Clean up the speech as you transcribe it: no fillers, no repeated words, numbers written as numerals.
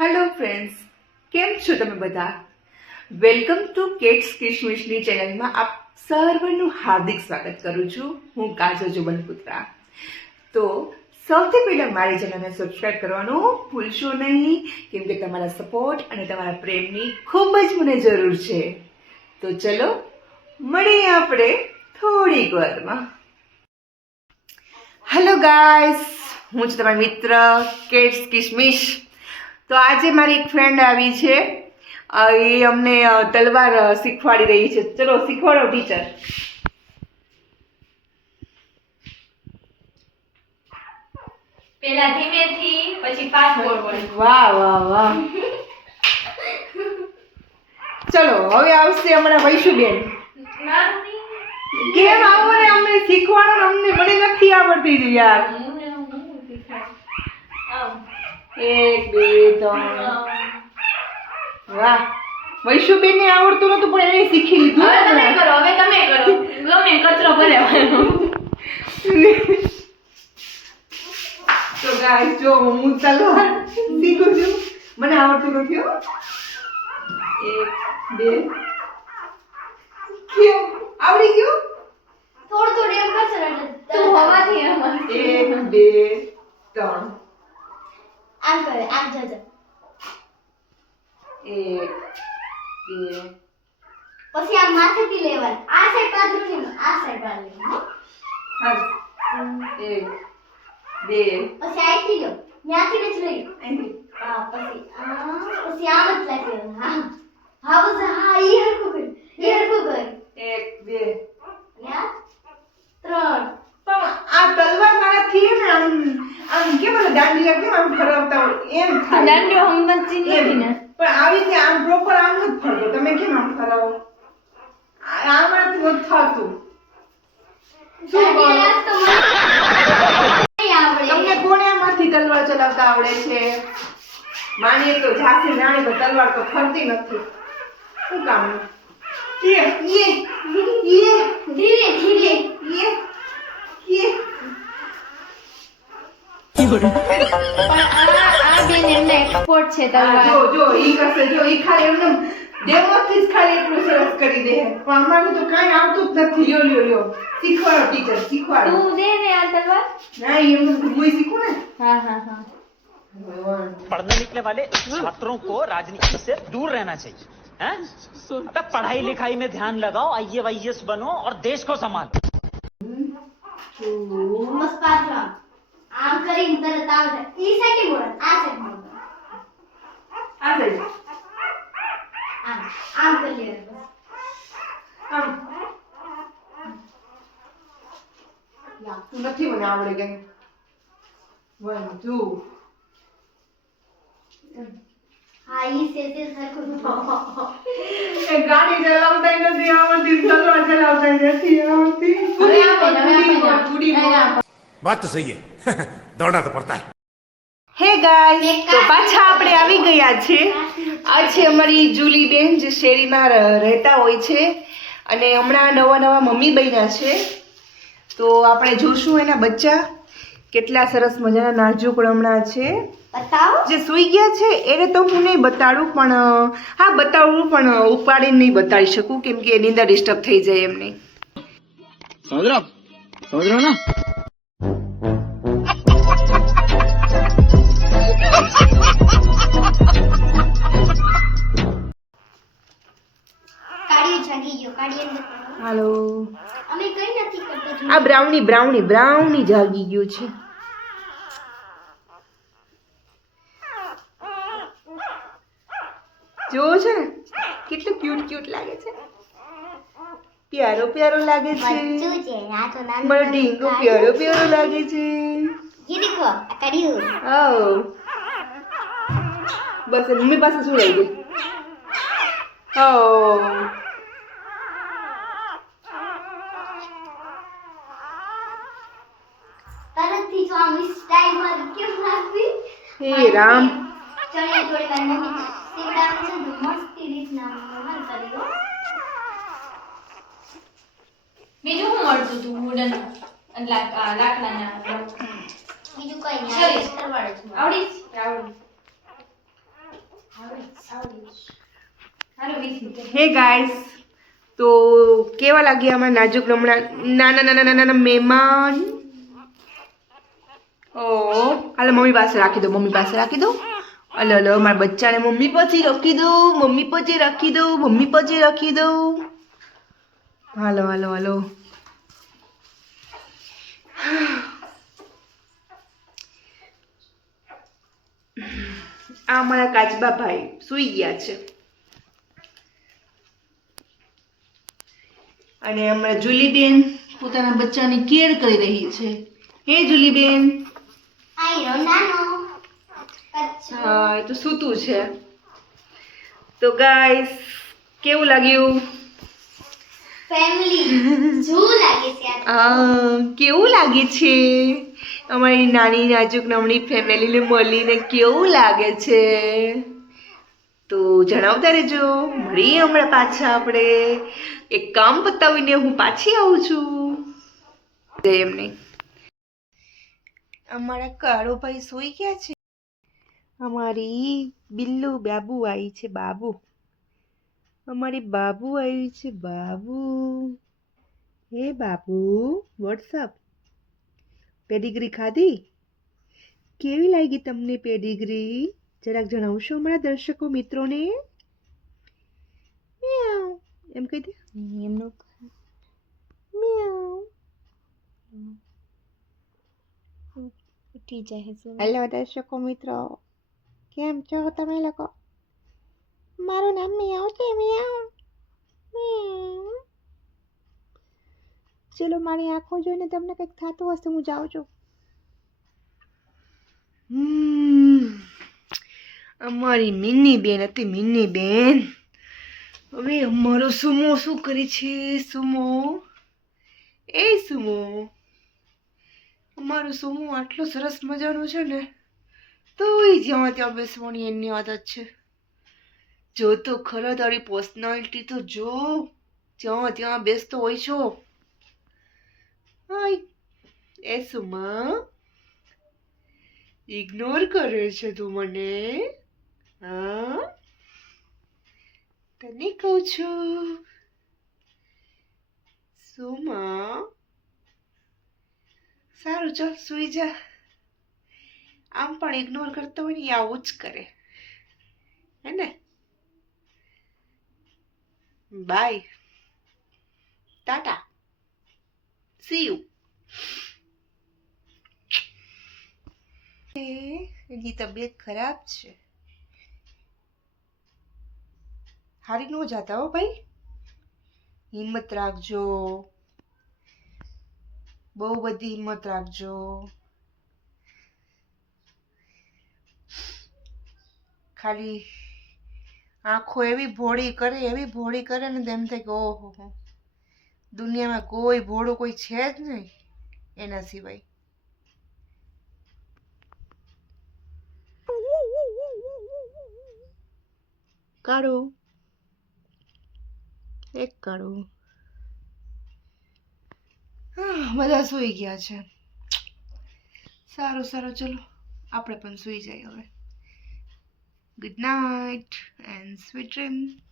Hello friends, કેમ છો તમે બધા? વેલકમ ટુ કેટ્સ કિશમિશની ચેનલમાં આપ સર્વનું હાર્દિક સ્વાગત કરું છું. હું કાજલ જુબનપુત્રા. તો સૌથી પહેલાં મારી ચેનલને સબસ્ક્રાઇબ કરવાનું ભૂલશો નહીં, કેમ કે તમારા સપોર્ટ અને તમારા પ્રેમની ખૂબ જ મને જરૂર છે. તો ચલો મળીએ આપણે થોડીક વારમાં. હેલો ગાઈસ, હું છું તમારી મિત્ર કેટ્સ કિશમિશ. તો આજે મારી એક ફ્રેન્ડ આવી છે, એ અમને તલવાર શીખવાડી રહી છે. ચલો શીખવાડો ટીચર. પેલા ધીમેથી પછી ફાસ્ટ ફોરવર્ડ. વાહ વાહ વાહ. ચલો હવે આવશે હમણાં વૈશુબેન. કેમ આવો ને, અમને શીખવાડો ને, અમને મને નથી આવડતી યાર. 1 2 3. વાહ, વૈશુબેન ને આવડતું નતું પણ એને શીખી લીધું. હવે તમે કરો. ગમે કચરો ભરેવાનો. તો ગાઈસ જો હું તલવાર શીખું છું, મને આવડતું નથી હો. 1 2. કેમ આવડી ગયું? થોડું એમ કરશો ને તો હવાથી એમ 1 2 3. આમ કરે, આમ જજો. 1 2. પછી આમ માથેથી લેવાનું. આ સાઈડ બાજુ નહીં, આ સાઈડ બાજુ લેવાનું. હા 1 2. પછી આઈથી લો, ત્યાંથી જ લઈ લો. અહીંથી. હા પછી પછી આમ જ લાગી લેવાનું. હા બસ. હા ઈ હરખું કર, 1 2. યા 3. પણ આ તલવાર મારાથી હે ને આમ કેમ ઓલા દાંડિયા કેમ આમ ફરવતા હોય એમ થાય. દાંડિયો હમતી નથી ને. પણ આવી રીતે આમ પ્રોપર આમ નથી ફરતો. તમે કેમ આમ ફરાવો? આમાંથી નથી થતું. શું કરો? દાંડિયા તો મને નહીં આવડે. તમને કોને આમાંથી તલવાર ચલાવતા આવડે છે? માનીએ તો ઝાંસી રાણી તો તલવાર તો ફરતી નથી. શું કામ? ધીરે ધીરે પણ આ બેન એમને એક્સપોર્ટ છે તલવાર. જો ઈ કરશે. જો ઈ ખાલી એમને ડેમોથી જ ખાલી એટલું સરસ કરી દે. પણ અમારે તો કાંઈ આવતું જ નથી. લ્યો શીખવાડો ટીચર, શીખવાડો. તું દે ને આ તલવાર. ના એમ હું શીખું ને. હા पढ़ने निकले वाले छात्रों को राजनीति से दूर रहना चाहिए हैं? अबे पढ़ाई लिखाई में ध्यान लगाओ, IAS बनो और देश को संभालो. બસ પાછળ આમ કરીને તરત આવડે. ઈ સાઈડ બોલ, આ સાઈડ બોલ. આ સાઈડ આમ કરી લેવાનું. આમ લાગતું નથી મને આવડે કે. 1 2. હા ઈ છે તે સરખું. એ ગાડી ચલાવતા નથી આવડતી, તલવાર ચલાવતા નથી આવડતી. હવે बात तो सही है दौड़ना तो पड़ता है. હે ગાઈસ, તો પાછા આપણે આવી ગયા છે. આ છે અમારી જુલી બેન, જે શેરીમાં રહેતા હોય છે અને હમણાં નવા મમ્મી બન્યા છે. તો આપણે જોશું એના બચ્ચા કેટલા સરસ મજાના નાજુક હમણાં છે. બતાવો. જે સૂઈ ગયા છે એને તો હું નહીં બતાડું, પણ હા બતાવું, પણ ઉપાડીને નહીં બતાડી શકું કેમ કે નીંદર ડિસ્ટર્બ થઈ જાય એમની. समझ रहे हो ना. કાઢી જાગી ગયો. કાઢી અંદર. હાલો, અમે કઈ નથી કરતા. આ બ્રાઉની જાગી ગયું છે. જોવો છે ને કેટલું ક્યુટ લાગે છે. પ્યારો લાગે છે. બચ્ચું છે આ તો નાનું. મારો ઢીંગો પ્યારો લાગે છે. ये देखो काढ़ियो. આવ બસ મમ્મી પાસે શું લઈ ગઈ? ઓ તરતથી જો આમ સ્ટાઇલ માં કેમ લાગવી. હે રામ. ચણે જોડે કાઢી મમ્મી સીવડા છે તો મસ્તી રીતના મન કર્યો. બીજું શું મળતું તું વુડન લાકડાના? બીજું કઈ નહીં. આવડી. હે ગાઈસ, તો કેવા લાગ્યા અમારા નાજુક નાના મહેમાન? ઓ હાલો મમ્મી પાસે રાખી દો, મમ્મી પાસે રાખી દો. હલો હલો મારા બચ્ચાને મમ્મી પછી રાખી દો, મમ્મી પછી રાખી દો, મમ્મી પછી રાખી દો. હાલો હાલો હાલો. આ મારા કાચબા ભાઈ સૂઈ ગયા છે અને હમણાં જુલીબેન પોતાના બચ્ચાની કેર કરી રહી છે. હે જુલીબેન. આયરો નાનો કચ્છો હા એ તો સૂતું છે. તો ગાઈસ કેવું લાગ્યું? ફેમિલી જૂ લાગે છે કેવું લાગે છે અમારી નાની નાજુક નમણી ફેમિલીને મળીને? કેવું લાગે છે તો જણાવતા રહેજો. મળીએ હમણાં પાછા આપણે. એક કામ પતાવીને હું પાછી આવું છું. એમને અમારા કાળો ભાઈ સૂઈ ગયા છે. અમારી બિલ્લુ બાબુ આવી છે. બાબુ અમારી બાબુ આવી છે. બાબુ હે બાબુ વોટ્સઅપ પેડિગ્રી ખાધી? કેવી લાગી તમને પેડિગ્રી? જરાક જણાવશો અમારા દર્શકો મિત્રોને? મ્યાઉ એમ કહી દે. એમનો મ્યાઉ ઉઠી જાય છે હેલો દર્શકો મિત્રો, કેમ છો તમે લોકો? મારું નામ મિયાઉ છે. મિયાઉ મિયાઉ. ચલો મારી આંખો જોઈને તમને કંઈક થતું હશે, હું જાઉં છું. અમારી મિની બેન હતી. મિની બેન હવે અમારો સુમો શું કરે છે? સુમો એ સુમો, અમારો સુમો આટલો સરસ મજાનો છે ને, તોય જ્યાં ત્યાં બેસવાની એની આદત છે. જો તો ખરા તારી પર્સનાલિટી તો જો, જ્યાં ત્યાં બેસતો હોય છો. હાય એ સુમા, ઇગ્નોર કરે છે તું મને? હા તને કહું છું સુમા. સારું ચાલ સુઈ જા. આમ પણ ઇગ્નોર કરતો હોય ને એ આવું જ કરે હે ને? Bye tata see you. એની તબિયત ખરાબ છે. હારી ન જાતા હો ભાઈ, હિંમત રાખજો, બહુ બધી હિંમત રાખજો. ખાલી આંખો એવી ભોળી કરે ને તેમ થાય કે ઓહો હો, દુનિયામાં કોઈ ભોળું કોઈ છે જ નહીં એના સિવાય. કાળું એક કાળું. બધા સૂઈ ગયા છે. સારું સારું ચલો આપણે પણ સૂઈ જઈએ હવે. Good night and sweet dreams.